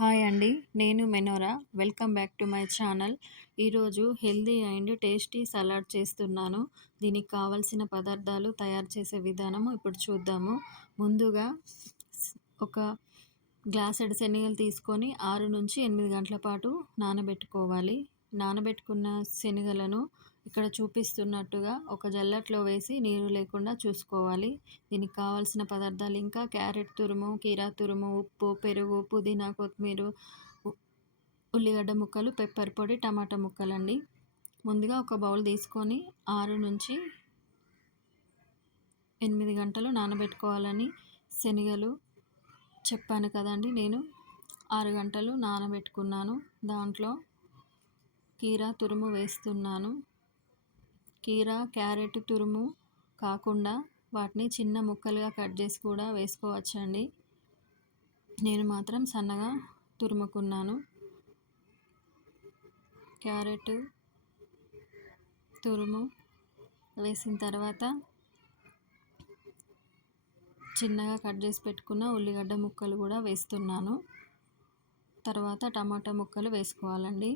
Hi అండి. నేను మెనోరా. Welcome back to my channel. ఈరోజు హెల్తీ అండ్ టేస్టీ సలాడ్ చేస్తున్నాను. దీనికి కావాల్సిన పదార్థాలు, తయారు చేసే విధానము ఇప్పుడు చూద్దాము. ముందుగా స్ ఒక గ్లాసెడు శనగలు తీసుకొని 6-8 గంటల పాటు నానబెట్టుకోవాలి. నానబెట్టుకున్న శనగలను ఇక్కడ చూపిస్తున్నట్టుగా ఒక జల్లెడలో వేసి నీరు లేకుండా చూసుకోవాలి. దీనికి కావాల్సిన పదార్థాలు ఇంకా క్యారెట్ తురుము, కీరా తురుము, ఉప్పు, పెరుగు, పుదీనా, కొత్తిమీర, ఉ ఉల్లిగడ్డ ముక్కలు, పెప్పర్ పొడి, టమాటా ముక్కలండి. ముందుగా ఒక బౌల్ తీసుకొని 6-8 గంటలు నానబెట్టుకోవాలని శనగలు చెప్పాను కదండి. నేను 6 గంటలు నానబెట్టుకున్నాను. దాంట్లో కీరా తురుము వేస్తున్నాను. కీరా, క్యారెట్ తురుము కాకుండా వాటిని చిన్న ముక్కలుగా కట్ చేసి కూడా వేసుకోవచ్చండి. నేను మాత్రం సన్నగా తురుముకున్నాను. క్యారెట్ తురుము వేసిన తర్వాత చిన్నగా కట్ చేసి పెట్టుకున్న ఉల్లిగడ్డ ముక్కలు కూడా వేస్తున్నాను. తర్వాత టమాటా ముక్కలు వేసుకోవాలండి.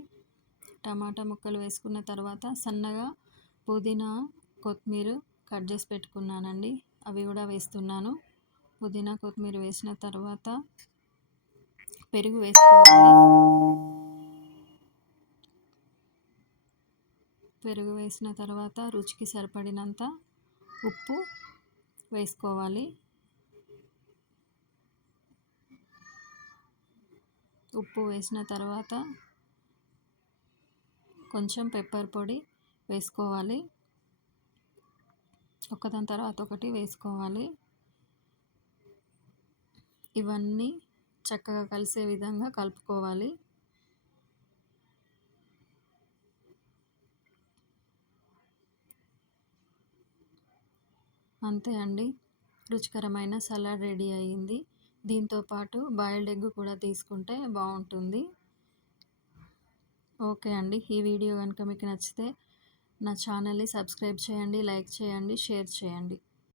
టమాటా ముక్కలు వేసుకున్న తర్వాత సన్నగా పుదీనా, కొత్తిమీర కట్ చేసి పెట్టుకున్నానండి. అవి కూడా వేస్తున్నాను. పుదీనా, కొత్తిమీర వేసిన తర్వాత పెరుగు వేసుకోవాలి. పెరుగు వేసిన తర్వాత రుచికి సరిపడినంత ఉప్పు వేసుకోవాలి. ఉప్పు వేసిన తర్వాత కొంచెం పెప్పర్ పొడి వేసుకోవాలి. ఒకదాని తర్వాత ఒకటి వేసుకోవాలి. ఇవన్నీ చక్కగా కలిసే విధంగా కలుపుకోవాలి. అంతే అండి, రుచికరమైన సలాడ్ రెడీ అయ్యింది. దీంతో పాటు బాయిల్డ్ ఎగ్ కూడా తీసుకుంటే బాగుంటుంది. ఓకే అండి, ఈ వీడియో కనుక మీకు నచ్చితే నా ఛానల్ని సబ్స్క్రైబ్ చేయండి, లైక్ చేయండి, షేర్ చేయండి.